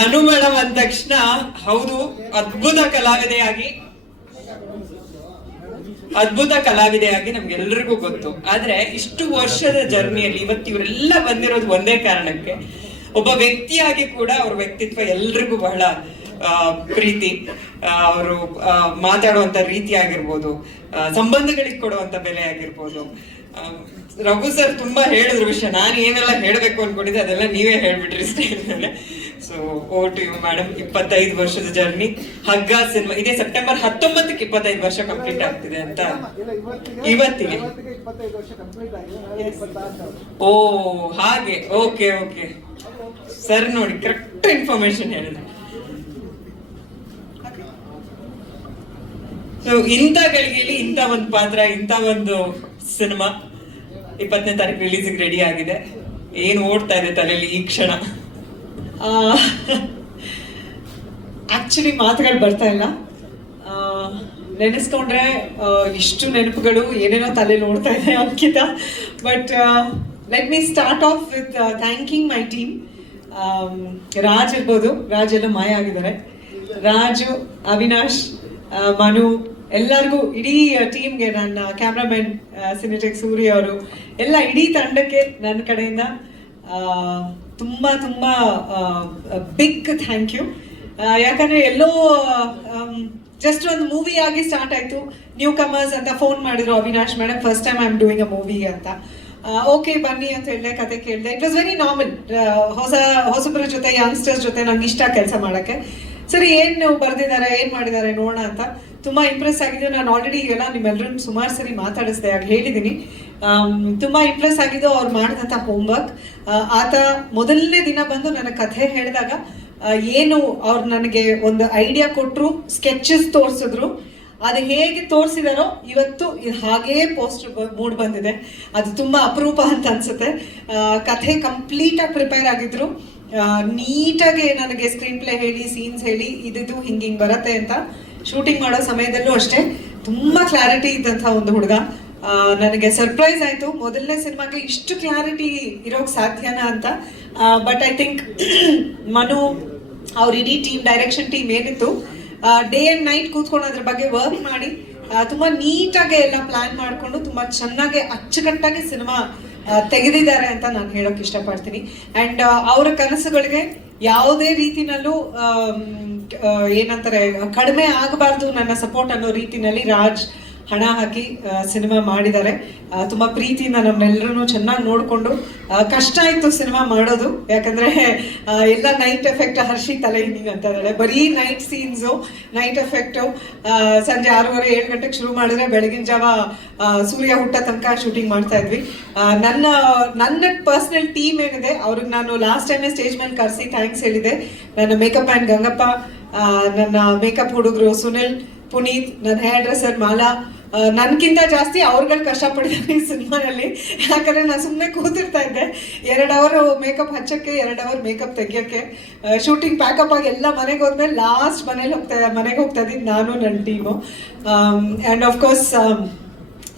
ಅನು madam ಅಂದ ತಕ್ಷಣ ಹೌದು, ಅದ್ಭುತ ಕಲಾವಿದೆಯಾಗಿ ಅದ್ಭುತ ಕಲಾವಿದೆಯಾಗಿ ನಮ್ಗೆಲ್ರಿಗೂ ಗೊತ್ತು. ಆದ್ರೆ ಇಷ್ಟು ವರ್ಷದ ಜರ್ನಿಯಲ್ಲಿ ಇವತ್ತು ಇವರೆಲ್ಲ ಬಂದಿರೋದು ಒಂದೇ ಕಾರಣಕ್ಕೆ ಒಬ್ಬ ವ್ಯಕ್ತಿಯಾಗಿ ಕೂಡ ಅವ್ರ ವ್ಯಕ್ತಿತ್ವ ಎಲ್ರಿಗೂ ಬಹಳ ಪ್ರೀತಿ ಅವರು ಮಾತಾಡುವಂತ ರೀತಿ ಆಗಿರ್ಬೋದು ಸಂಬಂಧಗಳಿಗೆ ಕೊಡುವಂತ ಬೆಲೆ ಆಗಿರ್ಬೋದು ರಘು ಸರ್ ತುಂಬಾ ಹೇಳಿದ್ರು ವಿಷಯ. ನಾನು ಏನೆಲ್ಲ ಹೇಳ್ಬೇಕು ಅನ್ಕೊಂಡಿದ್ದೆ ಅದೆಲ್ಲ ನೀವೇ ಹೇಳ್ಬಿಟ್ರಿ ಸ್ಟೇಜ್ ಮೇಲೆ. So O to you madam ಇಪ್ಪತ್ತೈದು ವರ್ಷದ ಜರ್ನಿ ಹಗ್ಗ ಸಿನಿಮಾ ಇದೇ ಸೆಪ್ಟೆಂಬರ್ ಹತ್ತೊಂಬತ್ತಕ್ಕೆ ಇಪ್ಪತ್ತೈದು ವರ್ಷ ಕಂಪ್ಲೀಟ್ ಆಗ್ತಿದೆ ಅಂತ. ಇವತ್ತಿಗೆ. ಓ, ಹಾಗೆ. ಓಕೆ ಓಕೆ ಸರ್ ನೋಡಿ ಕರೆಕ್ಟ್ ಇನ್ಫಾರ್ಮೇಶನ್ ಹೇಳಿದ್ರೆ. ಸೊ ಇಂಥ ಗಳಿಗೆಯಲ್ಲಿ ಇಂಥ ಒಂದು ಪಾತ್ರ, ಇಂಥ ಒಂದು ಸಿನಿಮಾ ಇಪ್ಪತ್ತನೇ ತಾರೀಕು ರಿಲೀಸಿಗೆ ರೆಡಿ ಆಗಿದೆ. ಏನು ಓಡ್ತಾ ಇದೆ ತಲೆಯಲ್ಲಿ ಈ ಕ್ಷಣ? ಆ್ಯಕ್ಚುಲಿ ಮಾತುಗಳು ಬರ್ತಾ ಇಲ್ಲ. ನೆನೆಸ್ಕೊಂಡ್ರೆ ಇಷ್ಟು ನೆನಪುಗಳು ಏನೇನೋ ತಲೆ ನೋಡ್ತಾ ಇದೆ Ankita. But let me start off with thanking my team Raj ಇರ್ಬೋದು. ರಾಜ್ ಎಲ್ಲ ಮಾಯ ಆಗಿದ್ದಾರೆ. ರಾಜು, ಅವಿನಾಶ್ ಮನು ಎಲ್ಲರಿಗೂ ಇಡೀ ಟೀಮ್ಗೆ ನನ್ನ ಕ್ಯಾಮ್ರಾಮನ್ ಸಿನಿಟೆಕ್ ಸೂರ್ಯ ಅವರು ಎಲ್ಲ ಇಡೀ ತಂಡಕ್ಕೆ ನನ್ನ ಕಡೆಯಿಂದ ತುಂಬ ತುಂಬ ಬಿಗ್ ಥ್ಯಾಂಕ್ ಯು ಯಾಕಂದ್ರೆ ಎಲ್ಲೋ ಜಸ್ಟ್ ಒಂದು ಮೂವಿ ಆಗಿ ಸ್ಟಾರ್ಟ್ ಆಯಿತು. ನ್ಯೂ ಕಮರ್ಸ್ ಅಂತ ಫೋನ್ ಮಾಡಿದ್ರು, Avinash madam first time I am doing a movie ಅಂತ ಓಕೆ ಬನ್ನಿ ಅಂತ ಹೇಳಿದೆ, ಕತೆ ಕೇಳಿದೆ. ಇಟ್ ವಾಸ್ ವೆರಿ ನಾರ್ಮಲ್ ಹೊಸ, ಹೊಸಬರ ಜೊತೆ ಯಂಗ್ಸ್ಟರ್ಸ್ ಜೊತೆ ನಂಗೆ ಇಷ್ಟ ಕೆಲಸ ಮಾಡೋಕ್ಕೆ. ಸರಿ, ಏನು ಬರೆದಿದ್ದಾರೆ, ಏನು ಮಾಡಿದ್ದಾರೆ ನೋಡೋಣ ಅಂತ. ತುಂಬ ಇಂಪ್ರೆಸ್ ಆಗಿದ್ದು ನಾನು ಆಲ್ರೆಡಿ ಎಲ್ಲ ನಿಮ್ಮೆಲ್ಲರೂ ಸುಮಾರು ಸರಿ ಮಾತಾಡಿಸ್ದೆ ಆಗ ಹೇಳಿದ್ದೀನಿ ತುಂಬ ಇಂಪ್ರೆಸ್ ಆಗಿದ್ದು ಅವ್ರು ಮಾಡಿದಂಥ ಹೋಮ್ವರ್ಕ್ ಆತ ಮೊದಲನೇ ದಿನ ಬಂದು ನನ್ನ ಕಥೆ ಹೇಳಿದಾಗ ಏನು ಅವ್ರು ನನಗೆ ಒಂದು ಐಡಿಯಾ ಕೊಟ್ಟರು ಸ್ಕೆಚಸ್ ತೋರಿಸಿದ್ರು. ಅದು ಹೇಗೆ ತೋರಿಸಿದಾರೋ ಇವತ್ತು ಹಾಗೇ ಪೋಸ್ಟ್ ಮೂಡ್ ಬಂದಿದೆ. ಅದು ತುಂಬ ಅಪರೂಪ ಅಂತ ಅನ್ಸುತ್ತೆ. ಕಥೆ ಕಂಪ್ಲೀಟಾಗಿ ಪ್ರಿಪೇರ್ ಆಗಿದ್ರು. ನೀಟಾಗಿ ನನಗೆ ಸ್ಕ್ರೀನ್ ಪ್ಲೇ ಹೇಳಿ ಸೀನ್ಸ್ ಹೇಳಿ, ಇದಿದು ಹಿಂಗೆ ಹಿಂಗೆ ಬರುತ್ತೆ ಅಂತ. ಶೂಟಿಂಗ್ ಮಾಡೋ ಸಮಯದಲ್ಲೂ ಅಷ್ಟೇ ತುಂಬಾ ಕ್ಲಾರಿಟಿ ಇದ್ದಂಥ ಒಂದು ಹುಡುಗ. ನನಗೆ ಸರ್ಪ್ರೈಸ್ ಆಯಿತು. ಮೊದಲನೇ ಸಿನಿಮಾಗೆ ಇಷ್ಟು ಕ್ಲಾರಿಟಿ ಇರೋಕ್ಕೆ ಸಾಧ್ಯನಾ ಅಂತ. ಬಟ್ ಐ ಥಿಂಕ್ ಮನು ಅವ್ರ ಇಡೀ ಟೀಮ್ ಡೈರೆಕ್ಷನ್ ಟೀಮ್ ಏನಿತ್ತು ಡೇ ಆ್ಯಂಡ್ ನೈಟ್ ಕೂತ್ಕೊಂಡು ಅದ್ರ ಬಗ್ಗೆ ವರ್ಕ್ ಮಾಡಿ ತುಂಬ ನೀಟಾಗಿ ಎಲ್ಲ ಪ್ಲಾನ್ ಮಾಡಿಕೊಂಡು ತುಂಬಾ ಚೆನ್ನಾಗಿ ಅಚ್ಚುಕಟ್ಟಾಗಿ ಸಿನಿಮಾ ತೆಗೆದಿದ್ದಾರೆ ಅಂತ ನಾನು ಹೇಳೋಕೆ ಇಷ್ಟಪಡ್ತೀನಿ. ಆ್ಯಂಡ್ ಅವರ ಕನಸುಗಳಿಗೆ ಯಾವುದೇ ರೀತಿನಲ್ಲೂ ಏನಂತಾರೆ ಕಡಿಮೆ ಆಗಬಾರ್ದು ನನ್ನ ಸಪೋರ್ಟ್ ಅನ್ನೋ ರೀತಿನಲ್ಲಿ ರಾಜ್ ಹಣ ಹಾಕಿ ಸಿನಿಮಾ ಮಾಡಿದ್ದಾರೆ. ತುಂಬ ಪ್ರೀತಿಯಿಂದ ನಮ್ಮೆಲ್ಲರೂ ಚೆನ್ನಾಗಿ ನೋಡಿಕೊಂಡು ಕಷ್ಟ ಇತ್ತು ಸಿನಿಮಾ ಮಾಡೋದು. ಯಾಕಂದ್ರೆ ಎಲ್ಲ ನೈಟ್ ಎಫೆಕ್ಟ್ ಹರ್ಷಿ ತಲೆ ಹಿಂಗೆ ಅಂತ ಇದ್ದಾಳೆ. ಬರೀ ನೈಟ್ ಸೀನ್ಸು ನೈಟ್ ಎಫೆಕ್ಟು ಸಂಜೆ ಆರೂವರೆ, ಏಳು ಗಂಟೆಗೆ ಶುರು ಮಾಡಿದ್ರೆ ಬೆಳಗಿನ ಜಾವ ಸೂರ್ಯ ಹುಟ್ಟ ತನಕ ಶೂಟಿಂಗ್ ಮಾಡ್ತಾ ಇದ್ವಿ. ನನ್ನ ನನ್ನ ಪರ್ಸನಲ್ ಟೀಮ್ ಏನಿದೆ, ಅವ್ರಿಗೆ ನಾನು ಲಾಸ್ಟ್ ಟೈಮ್ ಸ್ಟೇಜ್ ಮೇಲೆ ಕರೆಸಿ ಥ್ಯಾಂಕ್ಸ್ ಹೇಳಿದೆ. ನನ್ನ ಮೇಕಪ್ ಆ್ಯಂಡ್ ಗಂಗಪ್ಪ ನನ್ನ ಮೇಕಪ್ ಹುಡುಗರು ಸುನಿಲ್, ಪುನೀತ್, ನನ್ನ ಹೇರ್ ಡ್ರೆಸ್ಸರ್ ಮಾಲಾ ಆ, ನನ್ಕಿಂತ ಜಾಸ್ತಿ ಅವ್ರುಗಳು ಕಷ್ಟಪಟ್ಟಿದ್ದಾರೆ ಈ ಸಿನಿಮಾನಲ್ಲಿ ಯಾಕಂದ್ರೆ ನಾನು ಸುಮ್ಮನೆ ಕೂತಿರ್ತಾ ಇದ್ದೆ. ಎರಡು ಅವರ್ ಮೇಕಪ್ ಹಚ್ಚಕ್ಕೆ ಎರಡು ಅವರ್ ಮೇಕಪ್ ತೆಗಿಯೋಕ್ಕೆ. ಶೂಟಿಂಗ್ ಪ್ಯಾಕಪ್ ಆಗಿ ಎಲ್ಲ ಮನೆಗೆ ಹೋದ್ಮೇಲೆ ಲಾಸ್ಟ್ ಮನೇಲಿ ಹೋಗ್ತಾ ಮನೆಗೆ ಹೋಗ್ತಾ ಇದ್ದೀನಿ ನಾನು ನನ್ನ ಟೀಮು ಆ್ಯಂಡ್ ಆಫ್ಕೋರ್ಸ್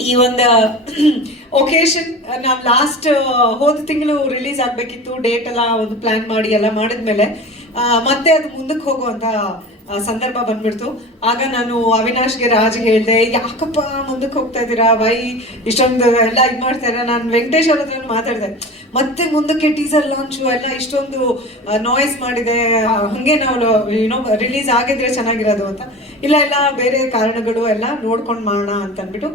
ಈ ಒಂದು ಒಕೇಶನ್ ನಾವು ಲಾಸ್ಟ್ ಹೋದ ತಿಂಗಳು ರಿಲೀಸ್ ಆಗಬೇಕಿತ್ತು. ಡೇಟ್ ಎಲ್ಲ ಒಂದು ಪ್ಲ್ಯಾನ್ ಮಾಡಿ ಎಲ್ಲ ಮಾಡಿದ್ಮೇಲೆ ಮತ್ತೆ ಅದು ಮುಂದಕ್ಕೆ ಹೋಗುವಂತ ಆ, ಸಂದರ್ಭ ಬಂದ್ಬಿಡ್ತು. ಆಗ ನಾನು ಅವಿನಾಶ್ಗೆ ರಾಜ್ ಹೇಳಿದೆ, ಯಾಕಪ್ಪ ಮುಂದಕ್ಕೆ ಹೋಗ್ತಾ ಇದ್ದೀರಾ? ವೈ ಇಷ್ಟೊಂದು ಎಲ್ಲ ಇದು ಮಾಡ್ತಾ ಇರೋ ನಾನು ವೆಂಕಟೇಶ್ ಅವ್ರ ಹತ್ರ ಮಾತಾಡಿದೆ, ಮತ್ತೆ ಮುಂದಕ್ಕೆ ಟೀಸರ್ ಲಾಂಚು ಎಲ್ಲ ಇಷ್ಟೊಂದು ನಾಯ್ಸ್ ಮಾಡಿದೆ. ಹಂಗೆ ನಾವು ಏನೋ ರಿಲೀಸ್ ಆಗಿದ್ರೆ ಚೆನ್ನಾಗಿರೋದು ಅಂತ. ಇಲ್ಲ ಎಲ್ಲ ಬೇರೆ ಕಾರಣಗಳು ಎಲ್ಲ ನೋಡ್ಕೊಂಡು ಮಾಡೋಣ ಅಂತ ಅಂದ್ಬಿಟ್ಟು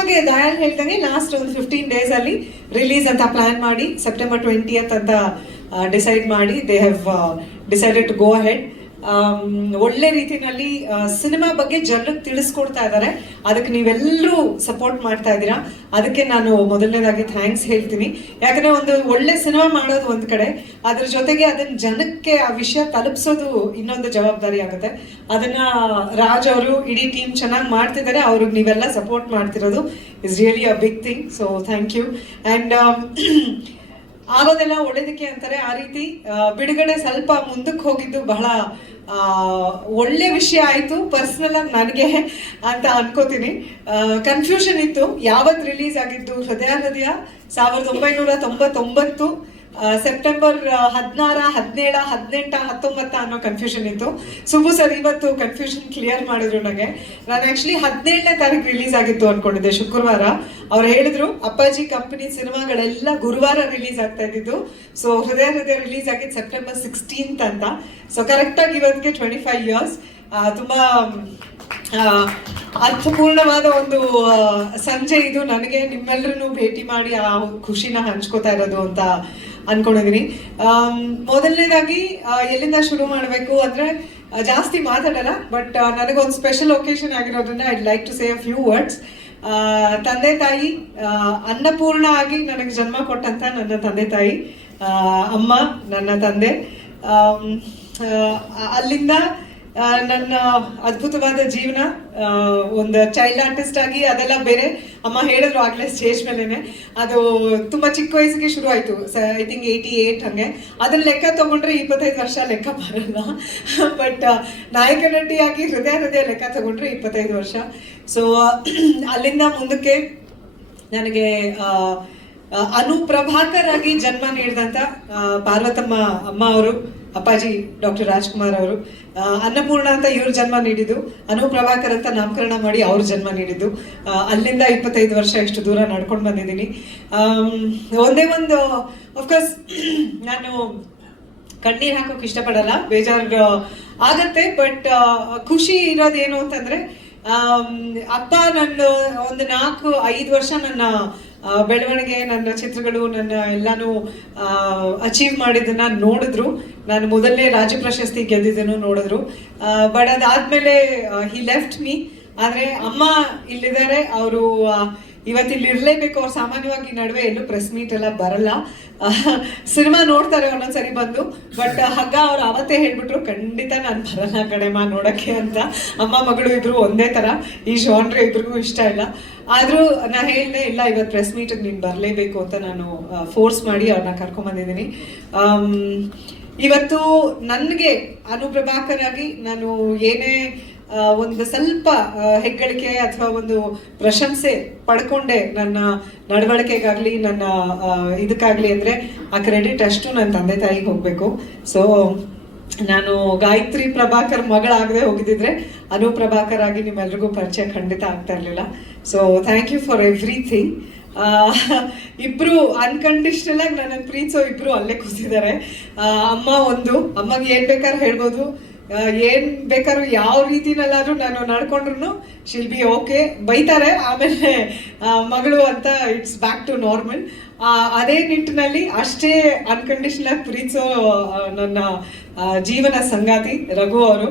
ಆಗಿ ದಯಾಳ್ ಹೇಳ್ದಂಗೆ ಲಾಸ್ಟ್ ಒಂದು ಫಿಫ್ಟೀನ್ ಅಲ್ಲಿ ರಿಲೀಸ್ ಅಂತ ಪ್ಲಾನ್ ಮಾಡಿ ಸೆಪ್ಟೆಂಬರ್ ಟ್ವೆಂಟಿಯತ್ ಅಂತ ಡಿಸೈಡ್ ಮಾಡಿ they have decided to go ahead ಒಳ್ಳೆ ರೀತಿಯಲ್ಲಿ ಸಿನಿಮಾ ಬಗ್ಗೆ ಜನರಿಗೆ ತಿಳಿಸ್ಕೊಡ್ತಾ ಇದ್ದಾರೆ. ಅದಕ್ಕೆ ನೀವೆಲ್ಲರೂ ಸಪೋರ್ಟ್ ಮಾಡ್ತಾ ಇದ್ದೀರಾ. ಅದಕ್ಕೆ ನಾನು ಮೊದಲನೇದಾಗಿ ಥ್ಯಾಂಕ್ಸ್ ಹೇಳ್ತೀನಿ. ಯಾಕಂದ್ರೆ ಒಂದು ಒಳ್ಳೆ ಸಿನಿಮಾ ಮಾಡೋದು ಒಂದು ಕಡೆ, ಅದ್ರ ಜೊತೆಗೆ ಅದನ್ನ ಜನಕ್ಕೆ ಆ ವಿಷಯ ತಲುಪಿಸೋದು ಇನ್ನೊಂದು ಜವಾಬ್ದಾರಿ ಆಗುತ್ತೆ. ಅದನ್ನ ರಾಜ್ ಅವರು ಇಡೀ ಟೀಮ್ ಚೆನ್ನಾಗಿ ಮಾಡ್ತಿದ್ದಾರೆ. ಅವ್ರಿಗೆ ನೀವೆಲ್ಲ ಸಪೋರ್ಟ್ ಮಾಡ್ತಿರೋದು is really a big thing so thank you and ಆಗೋದೆಲ್ಲ ಒಳ್ಳೇದಕ್ಕೆ ಅಂತಾರೆ. ಆ ರೀತಿ ಬಿಡುಗಡೆ ಸ್ವಲ್ಪ ಮುಂದಕ್ಕೆ ಹೋಗಿದ್ದು ಬಹಳ ಒಳ್ಳೆ ವಿಷಯ ಆಯಿತು ಪರ್ಸ್ನಲ್ ಆಗಿ ನನಗೆ ಅಂತ ಅನ್ಕೋತೀನಿ. ಕನ್ಫ್ಯೂಷನ್ ಇತ್ತು. ಯಾವತ್ತು ರಿಲೀಸ್ ಆಗಿದ್ದು? ಹೃದಯ ಹೃದಯ ಸಾವಿರದ ಒಂಬೈನೂರ ತೊಂಬತ್ತೊಂಬತ್ತು. ಸೆಪ್ಟೆಂಬರ್ ಹದಿನಾರ, ಹದಿನೇಳ, ಹದಿನೆಂಟ, ಹತ್ತೊಂಬತ್ತ ಅನ್ನೋ ಕನ್ಫ್ಯೂಷನ್ ಇತ್ತು. ಸುಬ್ಬು ಸರ್, ಇವತ್ತು ಕನ್ಫ್ಯೂಷನ್ ಕ್ಲಿಯರ್ ಮಾಡಿದ್ರು ನನಗೆ. ನಾನು ಆ್ಯಕ್ಚುಲಿ ಹದಿನೇಳನೇ ತಾರೀಕು ರಿಲೀಸ್ ಆಗಿತ್ತು ಅನ್ಕೊಂಡಿದ್ದೆ, ಶುಕ್ರವಾರ. ಅವ್ರು ಹೇಳಿದ್ರು, ಅಪ್ಪಾಜಿ ಕಂಪನಿ ಸಿನಿಮಾಗಳೆಲ್ಲ ಗುರುವಾರ ರಿಲೀಸ್ ಆಗ್ತಾ ಇದ್ದಿದ್ದು. ಸೊ ಹೃದಯ ಹೃದಯ ರಿಲೀಸ್ ಆಗಿದ್ದು ಸೆಪ್ಟೆಂಬರ್ ಸಿಕ್ಸ್ಟೀನ್ತ್ ಅಂತ. ಸೊ ಕರೆಕ್ಟಾಗಿ ಇವತ್ತಿಗೆ ಟ್ವೆಂಟಿ ಫೈವ್ ಇಯರ್ಸ್ ತುಂಬಾ ಅರ್ಥಪೂರ್ಣವಾದ ಒಂದು ಸಂಜೆ ಇದು. ನನಗೆ ನಿಮ್ಮೆಲ್ಲರನ್ನು ಭೇಟಿ ಮಾಡಿ ಆ ಖುಷಿನ ಹಂಚ್ಕೋತಾ ಇರೋದು ಅಂತ ಅನ್ಕೊಂಡಿದೀನಿ. ಆಮ್, ಮೊದಲನೇದಾಗಿ ಎಲ್ಲಿಂದ ಶುರು ಮಾಡಬೇಕು ಅಂದ್ರೆ ಜಾಸ್ತಿ ಮಾತಾಡಲ್ಲ ಬಟ್ ನನಗೊಂದು ಸ್ಪೆಷಲ್ ಒಕೇಶನ್ ಆಗಿರೋದ್ರಿಂದ I'd like to say a few words ತಂದೆ ತಾಯಿ ಅನ್ನಪೂರ್ಣ ಆಗಿ ನನಗೆ ಜನ್ಮ ಕೊಟ್ಟಂತ ನನ್ನ ತಂದೆ ತಾಯಿ ಅಮ್ಮ ನನ್ನ ತಂದೆ. ಅಲ್ಲಿಂದ ನನ್ನ ಅದ್ಭುತವಾದ ಜೀವನ ಒಂದು ಚೈಲ್ಡ್ ಆರ್ಟಿಸ್ಟ್ ಆಗಿ ಅದೆಲ್ಲ ಬೇರೆ ಅಮ್ಮ ಹೇಳಿದ್ರು ಆಗ್ಲೇ ಸ್ಟೇಜ್ ಮೇಲೆನೆ. ಅದು ತುಂಬಾ ಚಿಕ್ಕ ವಯಸ್ಸಿಗೆ ಶುರು ಆಯ್ತು ಐ ಥಿಂಕ್ ಏಯ್ಟಿ ಏಯ್ಟ್ ಹಂಗೆ. ಅದನ್ನ ಲೆಕ್ಕ ತಗೊಂಡ್ರೆ ಇಪ್ಪತ್ತೈದು ವರ್ಷ ಲೆಕ್ಕ ಬರಲ್ಲ. ಬಟ್ ನಾಯಕ ನಟಿಯಾಗಿ ಹೃದಯ ಹೃದಯ ಲೆಕ್ಕ ತಗೊಂಡ್ರೆ ಇಪ್ಪತ್ತೈದು ವರ್ಷ. ಸೊ ಅಲ್ಲಿಂದ ಮುಂದಕ್ಕೆ ನನಗೆ ಆ, ಆ, ಅನು ಪ್ರಭಾಕರ್ ಆಗಿ ಜನ್ಮ ನೀಡಿದಂಥ ಪಾರ್ವತಮ್ಮ ಅಮ್ಮ ಅವರು ಅಪ್ಪಾಜಿ ಡಾಕ್ಟರ್ ರಾಜ್ಕುಮಾರ್ ಅವರು ಅನ್ನಪೂರ್ಣ ಅಂತ ಇವ್ರ ಜನ್ಮ ನೀಡಿದ್ದು. ಅನು ಪ್ರಭಾಕರ್ ಅಂತ ನಾಮಕರಣ ಮಾಡಿ ಅವ್ರ ಜನ್ಮ ನೀಡಿದ್ದು. ಅಲ್ಲಿಂದ ಇಪ್ಪತ್ತೈದು ವರ್ಷ ಇಷ್ಟು ದೂರ ನಡ್ಕೊಂಡು ಬಂದಿದ್ದೀನಿ. ಒಂದೇ ಒಂದು ಅಫ್ಕೋರ್ಸ್ ನಾನು ಕಣ್ಣೀರ್ ಹಾಕೋಕೆ ಇಷ್ಟಪಡಲ್ಲ. ಬೇಜಾರು ಆಗತ್ತೆ ಬಟ್ ಖುಷಿ ಇರೋದೇನು ಅಂತಂದ್ರೆ ಅಪ್ಪ ನನ್ನ ಒಂದು ನಾಲ್ಕು, ಐದು ವರ್ಷ ನನ್ನ ಬೆಳವಣಿಗೆ, ನನ್ನ ಚಿತ್ರಗಳು, ನನ್ನ ಎಲ್ಲಾನು ಅಚೀವ್ ಮಾಡಿದ್ದನ್ನ ನೋಡಿದ್ರು. ನಾನು ಮೊದಲನೇ ರಾಜ್ಯ ಪ್ರಶಸ್ತಿ ಗೆದ್ದಿದ್ದನ್ನು ನೋಡಿದ್ರು. ಬಟ್ ಅದಾದ್ಮೇಲೆ ಹಿ ಲೆಫ್ಟ್ ಮೀ ಆದ್ರೆ ಅಮ್ಮ ಇಲ್ಲಿದ್ದಾರೆ. ಅವರು ಇವತ್ತು ಇಲ್ಲಿ ಇರಲೇಬೇಕು ಅವ್ರು ಸಾಮಾನ್ಯವಾಗಿ ನಡುವೆ ಎಲ್ಲೂ ಪ್ರೆಸ್ ಮೀಟ್ ಎಲ್ಲ ಬರಲ್ಲ. ಸಿನಿಮಾ ನೋಡ್ತಾರೆ ಒಂದೊಂದ್ಸರಿ ಬಂದು. ಬಟ್ ಹಗ್ಗ ಅವ್ರು ಅವತ್ತೇ ಹೇಳ್ಬಿಟ್ರು, ಖಂಡಿತ ನಾನು ಬರಲ್ಲ ಮಾ ನೋಡಕ್ಕೆ ಅಂತ. ಅಮ್ಮ ಮಗಳು ಇದ್ರು ಒಂದೇ ತರ. ಈ ಜಾನ್ರೆ ಇಬ್ರಿಗೂ ಇಷ್ಟ ಇಲ್ಲ. ಆದ್ರೂ ನಾ ಹೇಳಿದೆ, ಇಲ್ಲ, ಇವತ್ತು ಪ್ರೆಸ್ ಮೀಟಿಗೆ ನೀನು ಬರಲೇಬೇಕು ಅಂತ ನಾನು ಫೋರ್ಸ್ ಮಾಡಿ ಅವ್ರನ್ನ ಕರ್ಕೊಂಬಂದಿದ್ದೀನಿ ಇವತ್ತು ನನಗೆ ಅನುಪ್ರಭಾಕರಾಗಿ ನಾನು ಏನೇ ಒಂದು ಸ್ವಲ್ಪ ಹೆಗ್ಗಳಿಕೆ ಅಥವಾ ಒಂದು ಪ್ರಶಂಸೆ ಪಡ್ಕೊಂಡೆ ನನ್ನ ನಡವಳಿಕೆಗಾಗ್ಲಿ, ನನ್ನ ಇದಕ್ಕಾಗ್ಲಿ ಅಂದ್ರೆ ಆ ಕ್ರೆಡಿಟ್ ಅಷ್ಟು ನನ್ನ ತಂದೆ ತಾಯಿಗೆ ಹೋಗ್ಬೇಕು. ಸೊ ನಾನು ಗಾಯತ್ರಿ ಪ್ರಭಾಕರ್ ಮಗಳಾಗದೆ ಹೋಗಿದ್ದಿದ್ರೆ ಅನು ಪ್ರಭಾಕರ್ ಆಗಿ ನಿಮ್ಮೆಲ್ರಿಗೂ ಪರಿಚಯ ಖಂಡಿತ ಆಗ್ತಾ ಇರಲಿಲ್ಲ. So thank you for everything ಇಬ್ರು ಅನ್ಕಂಡೀಷನಲ್ ಆಗಿ ನನ್ನ ಪ್ರೀತಿಸೋ ಇಬ್ರು ಅಲ್ಲೇ ಕೂತಿದ್ದಾರೆ. ಅಮ್ಮ ಒಂದು, ಅಮ್ಮಗೆ ಏನ್ ಬೇಕಾದ್ರೆ ಹೇಳ್ಬೋದು. ಏನ್ ಬೇಕಾದ್ರೂ ಯಾವ ರೀತಿನಲ್ಲಾದ್ರೂ ನಾನು ನಡ್ಕೊಂಡ್ರು ಶಿಲ್ ಬಿ ಓಕೆ ಬೈತಾರೆ, ಆಮೇಲೆ ಮಗಳು ಅಂತ ಇಟ್ಸ್ ಬ್ಯಾಕ್ ಟು ನಾರ್ಮಲ್ ಅದೇ ನಿಟ್ಟಿನಲ್ಲಿ ಅಷ್ಟೇ ಅನ್ಕಂಡೀಷನಲ್ ಆಗಿ ಪ್ರೀತಿಸೋ ನನ್ನ ಜೀವನ ಸಂಗಾತಿ ರಘು ಅವರು.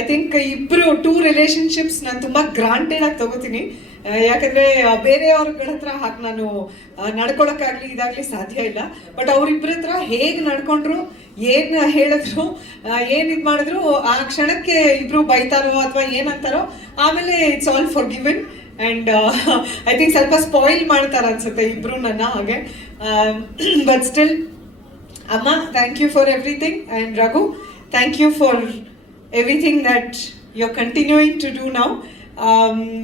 ಐ ಥಿಂಕ್ ಇಬ್ಬರು ಟೂ ರಿಲೇಶನ್ಶಿಪ್ಸ್ ನಾನು ತುಂಬಾ ಗ್ರಾಂಟೆಡ್ ಆಗಿ ತಗೋತೀನಿ. ಯಾಕಂದ್ರೆ ಬೇರೆ ಬೇರೆಯವ್ರಗಳ ಹತ್ರ ಹಾಗೆ ನಾನು ಆ, ನಡ್ಕೊಳಕ್ಕಾಗ್ಲಿ ಇದಾಗ್ಲಿ ಸಾಧ್ಯ ಇಲ್ಲ. ಬಟ್ ಅವ್ರಿಬ್ರ ಹತ್ರ ಹೇಗ್ ನಡ್ಕೊಂಡ್ರು ಏನ್ ಹೇಳಿದ್ರು ಏನು ಇದ್ ಮಾಡಿದ್ರು ಆ ಕ್ಷಣಕ್ಕೆ ಇಬ್ರು ಬೈತಾರೋ ಅಥವಾ ಏನಂತಾರೋ ಆಮೇಲೆ it's all forgiven and I think ಸ್ವಲ್ಪ ಸ್ಪಾಯಿಲ್ ಮಾಡ್ತಾರ ಅನ್ಸುತ್ತೆ ಇಬ್ರು ನನ್ನ ಹಾಗೆ. ಬಟ್ ಸ್ಟಿಲ್ ಅಮ್ಮ thank you for everything and Raghu thank you for everything that you are continuing to do ನಾವು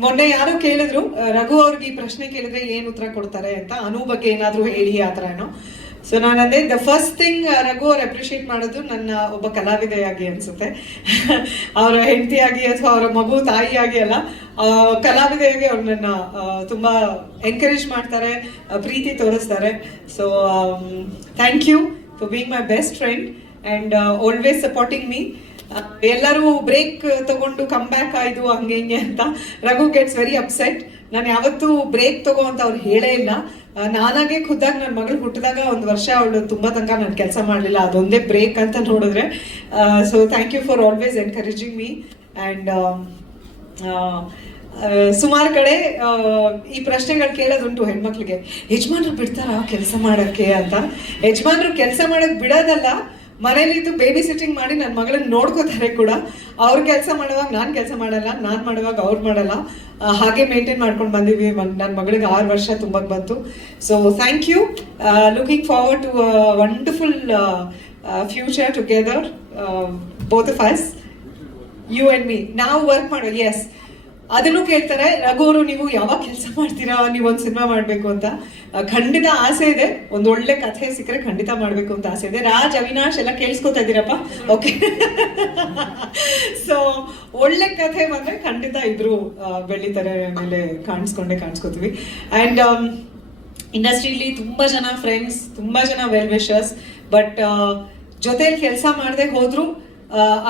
ಮೊನ್ನೆ ಯಾರೋ ಕೇಳಿದ್ರು ರಘು ಅವ್ರಿಗೆ ಈ ಪ್ರಶ್ನೆ ಕೇಳಿದ್ರೆ ಏನು ಉತ್ತರ ಕೊಡ್ತಾರೆ ಅಂತ, ಅನು ಬಗ್ಗೆ ಏನಾದರೂ ಹೇಳಿ ಆ ಥರ ಏನೋ ಸೊ ನಾನು ಅದೇ ದ ಫಸ್ಟ್ ಥಿಂಗ್ ರಘು ಅವ್ರು ಅಪ್ರಿಷಿಯೇಟ್ ಮಾಡೋದು ನನ್ನ ಒಬ್ಬ ಕಲಾವಿದೆಯಾಗಿ ಅನ್ಸುತ್ತೆ. ಅವರ ಹೆಂಡತಿಯಾಗಿ ಅಥವಾ ಅವರ ಮಗು, ತಾಯಿಯಾಗಿ ಅಲ್ಲ ಕಲಾವಿದೆಯಾಗಿ ಅವ್ರು ನನ್ನ ತುಂಬಾ ಎಂಕರೇಜ್ ಮಾಡ್ತಾರೆ ಪ್ರೀತಿ ತೋರಿಸ್ತಾರೆ. So thank you for being my best friend and always supporting me ಎಲ್ಲರೂ ಬ್ರೇಕ್ ತಗೊಂಡು ಕಮ್ ಬ್ಯಾಕ್ ಆಯ್ತು ಹಂಗೆ ಹಿಂಗೆ ಅಂತ. ರಘು ಗೆಟ್ಸ್ ವೆರಿ ಅಪ್ಸೆಟ್ ನಾನು ಯಾವತ್ತೂ ಬ್ರೇಕ್ ತಗೋ ಅಂತ ಅವ್ರು ಹೇಳೇ ಇಲ್ಲ. ನಾನಾಗೆ ಖುದ್ದಾಗಿ ನನ್ನ ಮಗಳು ಹುಟ್ಟಿದಾಗ ಒಂದು ವರ್ಷ ಅವಳು ತುಂಬ ತನಕ ನಾನು ಕೆಲಸ ಮಾಡಲಿಲ್ಲ. ಅದೊಂದೇ ಬ್ರೇಕ್ ಅಂತ ನೋಡಿದ್ರೆ. So thank you for always encouraging me and ಸುಮಾರು ಕಡೆ ಈ ಪ್ರಶ್ನೆಗಳು ಕೇಳೋದುಂಟು ಹೆಣ್ಮಕ್ಳಿಗೆ. ಯಜಮಾನ್ರು ಬಿಡ್ತಾರ ಕೆಲಸ ಮಾಡೋಕ್ಕೆ ಅಂತ? ಯಜಮಾನ್ರು ಕೆಲಸ ಮಾಡೋಕ್ಕೆ ಬಿಡೋದಲ್ಲ. ಮನೇಲಿದ್ದು ಬೇಬಿ ಸಿಟ್ಟಿಂಗ್ ಮಾಡಿ ನನ್ನ ಮಗಳನ್ನ ನೋಡ್ಕೋತಾರೆ ಕೂಡ. ಅವ್ರು ಕೆಲಸ ಮಾಡುವಾಗ ನಾನು ಕೆಲಸ ಮಾಡಲ್ಲ, ನಾನು ಮಾಡುವಾಗ ಅವ್ರು ಮಾಡಲ್ಲ. ಹಾಗೆ ಮೇಂಟೈನ್ ಮಾಡ್ಕೊಂಡು ಬಂದೀವಿ ನನ್ನ ಮಗಳಿಗೆ ಆರು ವರ್ಷ ತುಂಬಕ್ಕೆ ಬಂತು. So thank you looking forward to wonderful future together both of us you and me ನಾವು ವರ್ಕ್ ಮಾಡೋ ಎಸ್ ಅದನ್ನು ಕೇಳ್ತಾರೆ ರಘು ಅವರು ನೀವು ಯಾವಾಗ ಕೆಲಸ ಮಾಡ್ತೀರಾ? ನೀವು ಒಂದು ಸಿನಿಮಾ ಮಾಡಬೇಕು ಅಂತ. ಖಂಡಿತ ಆಸೆ ಇದೆ. ಒಂದು ಒಳ್ಳೆ ಕಥೆ ಸಿಕ್ಕರೆ ಖಂಡಿತ ಮಾಡಬೇಕು ಅಂತ ಆಸೆ ಇದೆ. ರಾಜ್, ಅವಿನಾಶ್ ಎಲ್ಲ ಕೇಳಿಸ್ಕೊತಾ ಇದ್ದೀರಪ್ಪ? ಓಕೆ ಸೊ ಒಳ್ಳೆ ಕಥೆ ಬಂದರೆ ಖಂಡಿತ ಇದ್ರು ಬೆಳಿತಾರೆ ಮೇಲೆ ಕಾಣಿಸ್ಕೊಂಡೇ ಕಾಣಿಸ್ಕೊತೀವಿ. ಆ್ಯಂಡ್ ಇಂಡಸ್ಟ್ರಿಲಿ ತುಂಬ ಜನ ಫ್ರೆಂಡ್ಸ್ ತುಂಬ ಜನ ವೆಲ್ ವಿಶರ್ಸ್ ಬಟ್ ಜೊತೆಯಲ್ಲಿ ಕೆಲಸ ಮಾಡದೆ ಹೋದ್ರು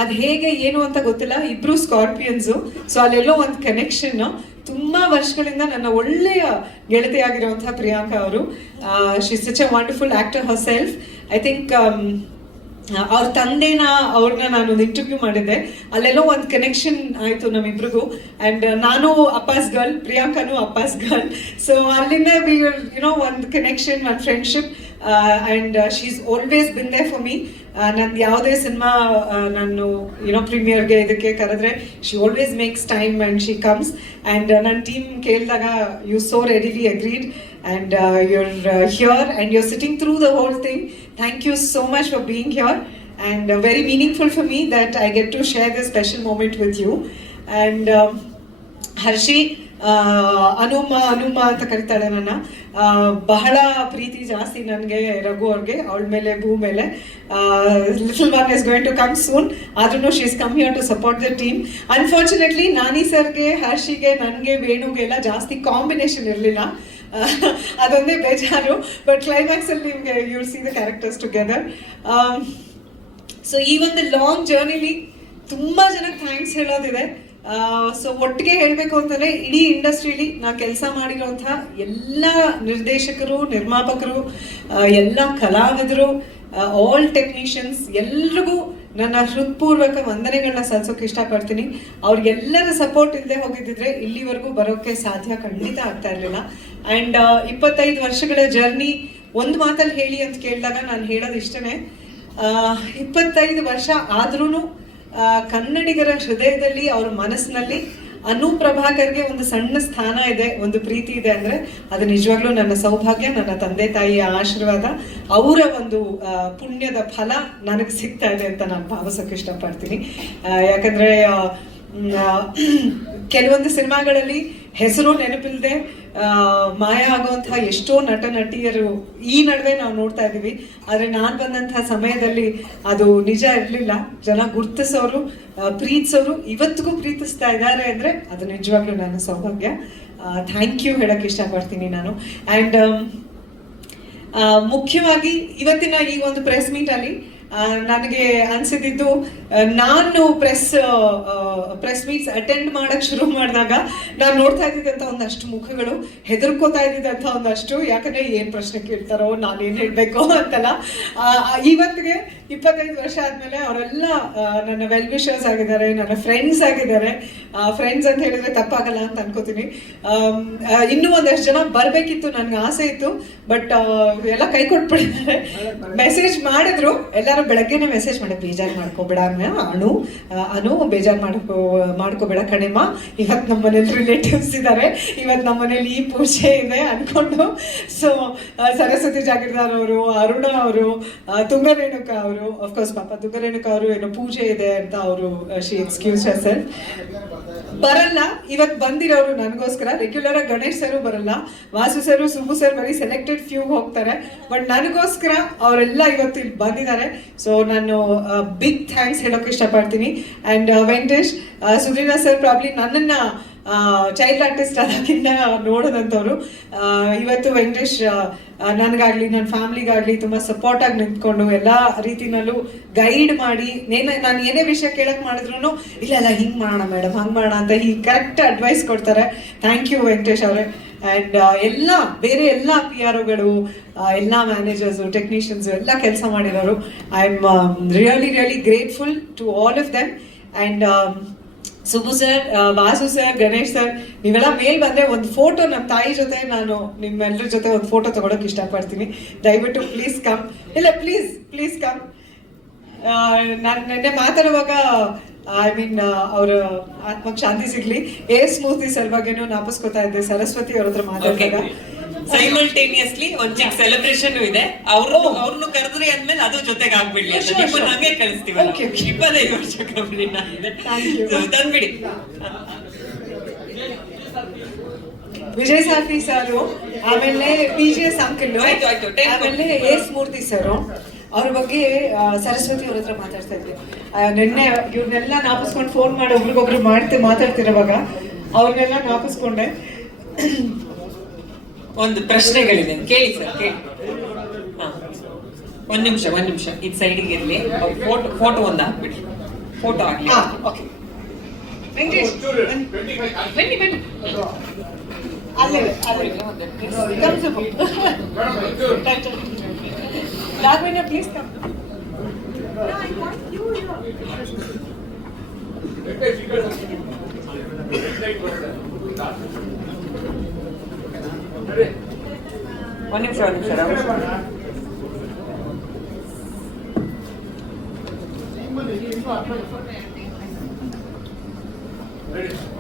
ಅದು ಹೇಗೆ, ಏನು ಅಂತ ಗೊತ್ತಿಲ್ಲ. ಇಬ್ರು ಸ್ಕಾರ್ಪಿಯನ್ಸು. ಸೊ ಅಲ್ಲೆಲ್ಲೋ ಒಂದು ಕನೆಕ್ಷನ್ ತುಂಬಾ ವರ್ಷಗಳಿಂದ ನನ್ನ ಒಳ್ಳೆಯ ಗೆಳತಿಯಾಗಿರುವಂತಹ ಪ್ರಿಯಾಂಕಾ ಅವರು. She such a wonderful actor herself I think ಅವ್ರ ತಂದೆನ ಅವ್ರನ್ನ ನಾನು ಒಂದು ಇಂಟರ್ವ್ಯೂ ಮಾಡಿದ್ದೆ. ಅಲ್ಲೆಲ್ಲೋ ಒಂದು ಕನೆಕ್ಷನ್ ಆಯಿತು ನಮ್ಮಿಬ್ರಿಗೂ. ಆ್ಯಂಡ್ ನಾನು ಅಪ್ಪಾಸ್ ಗರ್ಲ್, ಪ್ರಿಯಾಂಕಾನು ಅಪ್ಪಾಸ್ ಗರ್ಲ್. ಸೊ ಅಲ್ಲಿಂದ ವಿ ಯುನೋ ಒಂದು ಕನೆಕ್ಷನ್ ಒಂದು friendship And she is always been there for me ನಂದು ಯಾವುದೇ ಸಿನಿಮಾ ನಾನು ಯುನೋ ಪ್ರೀಮಿಯರ್ಗೆ ಇದಕ್ಕೆ ಕರೆದ್ರೆ she always makes time and she comes and ನನ್ನ ಟೀಮ್ ಕೇಳಿದಾಗ you so readily agreed and uh, you're uh, here and you're sitting through the whole thing. Thank you so much for being here and uh, very meaningful for me that I get to share this special moment with you. And um, Harshi ಆ, ಹನುಮ ಹನುಮ ಅಂತ ಕರಿತಾಳೆ ನನ್ನ. ಬಹಳ ಪ್ರೀತಿ ಜಾಸ್ತಿ ನನಗೆ ರಘು ಅವ್ರಿಗೆ ಅವಳ ಮೇಲೆ ಭೂ ಮೇಲೆ. Little one is going to come soon ಆದ್ರೂ she is come here to support the team unfortunately Nani ಸರ್ಗೆ ಹರ್ಷಿಗೆ ನನಗೆ ವೇಣುಗೆ ಎಲ್ಲ ಜಾಸ್ತಿ ಕಾಂಬಿನೇಷನ್ ಇರಲಿಲ್ಲ. ಅದೊಂದೇ ಬೇಜಾರು. ಬಟ್ ಕ್ಲೈಮ್ಯಾಕ್ಸ್ ಅಲ್ಲಿ ನಿಮಗೆ you see the characters together so ಈ ಒಂದು ಲಾಂಗ್ ಜರ್ನಿಲಿ ತುಂಬ ಜನಕ್ಕೆ ಥ್ಯಾಂಕ್ಸ್ ಹೇಳೋದಿದೆ. ಸೊ ಒಟ್ಟಿಗೆ ಹೇಳಬೇಕು ಅಂತಂದ್ರೆ ಇಡೀ ಇಂಡಸ್ಟ್ರೀಲಿ ನಾ ಕೆಲಸ ಮಾಡಿರೋಂಥ ಎಲ್ಲ ನಿರ್ದೇಶಕರು, ನಿರ್ಮಾಪಕರು ಎಲ್ಲ ಕಲಾವಿದರು ಆಲ್ ಟೆಕ್ನಿಷಿಯನ್ಸ್ ಎಲ್ರಿಗೂ ನನ್ನ ಹೃತ್ಪೂರ್ವಕ ವಂದನೆಗಳನ್ನ ಸಲ್ಲಿಸೋಕೆ ಇಷ್ಟಪಡ್ತೀನಿ. ಅವ್ರಿಗೆಲ್ಲರ ಸಪೋರ್ಟ್ ಇಲ್ಲದೆ ಹೋಗಿದ್ದಿದ್ರೆ ಇಲ್ಲಿವರೆಗೂ ಬರೋಕ್ಕೆ ಸಾಧ್ಯ ಖಂಡಿತ ಆಗ್ತಾ ಇರಲಿಲ್ಲ. ಆ್ಯಂಡ್ ಇಪ್ಪತ್ತೈದು ವರ್ಷಗಳ ಜರ್ನಿ ಒಂದು ಮಾತಲ್ಲಿ ಹೇಳಿ ಅಂತ ಕೇಳಿದಾಗ ನಾನು ಹೇಳೋದು ಇಷ್ಟನೇ. ಇಪ್ಪತ್ತೈದು ವರ್ಷ ಆದ್ರೂ ಕನ್ನಡಿಗರ ಹೃದಯದಲ್ಲಿ ಅವರ ಮನಸ್ಸಿನಲ್ಲಿ ಅನು ಪ್ರಭಾಕರ್ಗೆ ಒಂದು ಸಣ್ಣ ಸ್ಥಾನ ಇದೆ, ಒಂದು ಪ್ರೀತಿ ಇದೆ ಅಂದ್ರೆ ಅದು ನಿಜವಾಗ್ಲೂ ನನ್ನ ಸೌಭಾಗ್ಯ, ನನ್ನ ತಂದೆ ತಾಯಿಯ ಆಶೀರ್ವಾದ, ಅವರ ಒಂದು ಪುಣ್ಯದ ಫಲ ನನಗೆ ಸಿಗ್ತಾ ಇದೆ ಅಂತ ನಾನು ಭಾವಿಸೋಕೆ ಇಷ್ಟಪಡ್ತೀನಿ. ಯಾಕಂದರೆ ಕೆಲವೊಂದು ಸಿನಿಮಾಗಳಲ್ಲಿ ಹೆಸರು ನೆನಪಿಲ್ಲದೆ ಮಾಯ ಆಗುವಂತಹ ಎಷ್ಟೋ ನಟ ನಟಿಯರು ಈ ನಡುವೆ ನಾವು ನೋಡ್ತಾ ಇದ್ದೀವಿ. ಆದರೆ ನಾನು ಬಂದಂತಹ ಸಮಯದಲ್ಲಿ ಅದು ನಿಜ ಇರಲಿಲ್ಲ. ಜನ ಗುರ್ತಿಸೋರು ಪ್ರೀತಿಸೋರು ಇವತ್ತಿಗೂ ಪ್ರೀತಿಸ್ತಾ ಇದ್ದಾರೆ ಅಂದರೆ ಅದು ನಿಜವಾಗ್ಲೂ ನನ್ನ ಸೌಭಾಗ್ಯ. ಥ್ಯಾಂಕ್ ಯು ಹೇಳಕ್ಕೆ ಇಷ್ಟಪಡ್ತೀನಿ ನಾನು. ಆ್ಯಂಡ್ ಮುಖ್ಯವಾಗಿ ಇವತ್ತಿನ ಈ ಒಂದು ಪ್ರೆಸ್ ಮೀಟಲ್ಲಿ ನನಗೆ ಅನ್ಸಿದ್ದು ನಾನು ಪ್ರೆಸ್ ಪ್ರೆಸ್ ಮೀಟ್ಸ್ ಅಟೆಂಡ್ ಮಾಡಕ್ ಶುರು ಮಾಡಿದಾಗ ನಾನು ನೋಡ್ತಾ ಇದ್ದಿದ್ದಂಥ ಒಂದಷ್ಟು ಮುಖಗಳು ಹೆದರ್ಕೋತಾ ಇದ್ದಿದ್ದಂಥ ಒಂದಷ್ಟು ಯಾಕಂದ್ರೆ ಏನ್ ಪ್ರಶ್ನೆ ಕೇಳ್ತಾರೋ ನಾನು ಏನ್ ಹೇಳ್ಬೇಕು ಅಂತಲ್ಲ. ಇವತ್ತಿಗೆ ಇಪ್ಪತ್ತೈದು ವರ್ಷ ಆದ್ಮೇಲೆ ಅವರೆಲ್ಲ ನನ್ನ ವೆಲ್ ವಿಷರ್ಸ್ ಆಗಿದ್ದಾರೆ ನನ್ನ ಫ್ರೆಂಡ್ಸ್ ಆಗಿದ್ದಾರೆ. ಫ್ರೆಂಡ್ಸ್ ಅಂತ ಹೇಳಿದ್ರೆ ತಪ್ಪಾಗಲ್ಲ ಅಂತ ಅನ್ಕೋತೀನಿ. ಇನ್ನೂ ಒಂದಷ್ಟು ಜನ ಬರಬೇಕಿತ್ತು ನನ್ಗೆ ಆಸೆ ಇತ್ತು ಬಟ್ ಎಲ್ಲ ಕೈ ಕೊಟ್ಬಿಟ್ಟಿದ್ದಾರೆ. ಮೆಸೇಜ್ ಮಾಡಿದ್ರು ಎಲ್ಲರೂ ಬೆಳಗ್ಗೆನೆ ಮೆಸೇಜ್ ಮಾಡಿ, ಬೇಜಾರು ಮಾಡ್ಕೋಬೇಡ ಅಣು ಅನು ಬೇಜಾರು ಮಾಡ್ಕೋ, ಮಾಡ್ಕೋಬೇಡ ಕಣೆಮ್ಮ. ಇವತ್ತು ನಮ್ಮ ಮನೇಲಿ ರಿಲೇಟಿವ್ಸ್ ಇದ್ದಾರೆ ಇವತ್ತು ನಮ್ಮ ಮನೇಲಿ ಈ ಪೂಜೆ ಇದೆ ಅಂದ್ಕೊಂಡು ಸೊ ಸರಸ್ವತಿ ಜಾಗೀರ್ದಾರ್ ಅವರು, ಅರುಣ ಅವರು ತುಂಗ ರೇಣುಕ ಅವರು ಅಫ್ಕೋರ್ಸ್ ಪಾಪ ತುಂಗ ರೇಣುಕ ಅವರು ಏನೋ ಪೂಜೆ ಇದೆ ಅಂತ ಅವರು ಶಿ ಎಕ್ಸ್ಕ್ಯೂಸ್ ಸರ್ ಬರಲ್ಲ. ಇವತ್ ಬಂದಿರೋರು ನನಗೋಸ್ಕರ. ರೆಗ್ಯುಲರ್ ಆಗಿ ಗಣೇಶ್ ಸರ್ ಬರಲ್ಲ. ವಾಸು ಸರ್, ಸುಬ್ಬು ಸರ್ ಬರೀ ಸೆಲೆಕ್ಟೆಡ್ ಫ್ಯೂ ಹೋಗ್ತಾರೆ. ಬಟ್ ನನಗೋಸ್ಕರ ಅವರೆಲ್ಲ ಇವತ್ತು ಇಲ್ಲಿ ಬಂದಿದ್ದಾರೆ. ಸೊ ನಾನು ಬಿಗ್ ಥ್ಯಾಂಕ್ಸ್ ಹೇಳೋಕೆ ಇಷ್ಟಪಡ್ತೀನಿ. And Venkatesh Sudhira sir probably ನನ್ನನ್ನ ಚೈಲ್ಡ್ ಆರ್ಟಿಸ್ಟ್ ಆದಾಗಿಂದ ನೋಡೋದಂಥವ್ರು. ಇವತ್ತು ವೆಂಕಟೇಶ್ ನನಗಾಗಲಿ ನನ್ನ ಫ್ಯಾಮ್ಲಿಗಾಗಲಿ ತುಂಬ ಸಪೋರ್ಟ್ ಆಗಿ ನಿಂತ್ಕೊಂಡು ಎಲ್ಲ ರೀತಿನಲ್ಲೂ ಗೈಡ್ ಮಾಡಿ ನೇನ, ನಾನು ಏನೇ ವಿಷಯ ಕೇಳಕ್ಕೆ ಮಾಡಿದ್ರು ಇಲ್ಲ ಇಲ್ಲ ಹಿಂಗೆ ಮಾಡೋಣ ಮೇಡಮ್ ಹಂಗೆ ಮಾಡೋಣ ಅಂತ ಹೀಗೆ ಕರೆಕ್ಟ್ ಅಡ್ವೈಸ್ ಕೊಡ್ತಾರೆ. ಥ್ಯಾಂಕ್ ಯು ವೆಂಕಟೇಶ್ ಅವರೇ. ಆ್ಯಂಡ್ ಎಲ್ಲ, ಬೇರೆ ಎಲ್ಲ ಪಿ ಆರ್ ಒಗಳು ಎಲ್ಲ ಮ್ಯಾನೇಜರ್ಸು ಟೆಕ್ನಿಷಿಯನ್ಸು ಎಲ್ಲ ಕೆಲಸ ಮಾಡಿರೋರು. I am really really grateful to all of them and Subbu sir Vasu sir, Ganesh sir, ನೀವೆಲ್ಲ ಮೇಲ್ ಬಂದ್ರೆ ಒಂದು ಫೋಟೋ ನಮ್ಮ ತಾಯಿ ಜೊತೆ ನಾನು ನಿಮ್ಮೆಲ್ಲರ ಜೊತೆ ಒಂದು ಫೋಟೋ ತಗೊಳಕ್ ಇಷ್ಟಪಡ್ತೀನಿ. ದಯವಿಟ್ಟು ಪ್ಲೀಸ್ ಕಮ್ ಇಲ್ಲ ಪ್ಲೀಸ್ ಪ್ಲೀಸ್ ಕಮ್ ನಾನು ನಿನ್ನೆ ಮಾತಾಡುವಾಗ ಐ ಮೀನ್ ಅವರ ಆತ್ಮಕ್ಕೆ ಶಾಂತಿ ಸಿಗ್ಲಿ. ಏ ಸ್ಮೂತಿ ಸರ್ ನಾಪಸ್ಕೋತಾ ಇದ್ದೆ. ಸರಸ್ವತಿ ಅವ್ರ ಹತ್ರ ಮಾತಾಡಿದಾಗ. ಸೈಮಲ್ಟೇನಿಯಸ್ಲಿ ಒಂದ್ ಚಿಕ್ಕ ಸೆಲೆಬ್ರೇಷನ್ ಇದೆ. ಅವ್ರು ಅವ್ರನ್ನು ಕರೆದ್ರಿ ಅಂದ್ಮೇಲೆ ಅದು ಜೊತೆಗೆ ಆಗ್ಬಿಡ್ಲಿ ಅಂತ. ನಿಮ್ಮನ್ನ. ಹಂಗೆ ಕಳಿಸ್ತೀವಿ. ಇಪ್ಪತ್ತೈದು ವರ್ಷ ಕಂಪ್ಲೀಟ್ ತಂದ್ಬಿಡಿ. ವಿಜಯ್ ಸಾರ್ಥಿ ಸರ್ ಆಮೇಲೆ ಪಿ ಜಿ ಎಸ್ ಅಂಕಲ್ ಆಮೇಲೆ ಎಸ್ ಮೂರ್ತಿ ಸರ್. ಅವ್ರ ಬಗ್ಗೆ ಸರಸ್ವತಿ ಅವ್ರ ಹತ್ರ ಮಾತಾಡ್ತಾ ಇದ್ವಿ. ನಿನ್ನೆ ಇವ್ರನ್ನೆಲ್ಲ ನಾಪಿಸ್ಕೊಂಡು ಫೋನ್ ಮಾಡಿ ಒಬ್ರಿಗೊಬ್ರು ಮಾಡ್ತಿ ಮಾತಾಡ್ತಿರೋವಾಗ ಅವ್ರನ್ನೆಲ್ಲ ನಾಪಿಸ್ಕೊಂಡೆ. ಒಂದು ಪ್ರಶ್ನೆಗಳಿದೆ. ಕೇಳಿ ಸರ್ ಕೇಳಿ ಹಾ. ಒಂದ್ ನಿಮಿಷ ಒಂದ್ ನಿಮಿಷ. ಇದು ಸೈಡಿಗೆ ಇರ್ಲಿ. ಫೋಟೋ ಫೋಟೋ ಒಂದು ಹಾಕ್ಬಿಡಿ. ಫೋಟೋ ಆಗ್ಲಿ. ಹಾ ಓಕೆ ವೆಂಕಟೇಶ್ ಬನ್ನಿ ಬನ್ನಿ. ಅಲ್ಲೇ ಅಲ್ಲೇ. Come Subbu Raghavendra please come ಒಂದ್ ఒక నిమిషం ఒక నిమిషం Ready.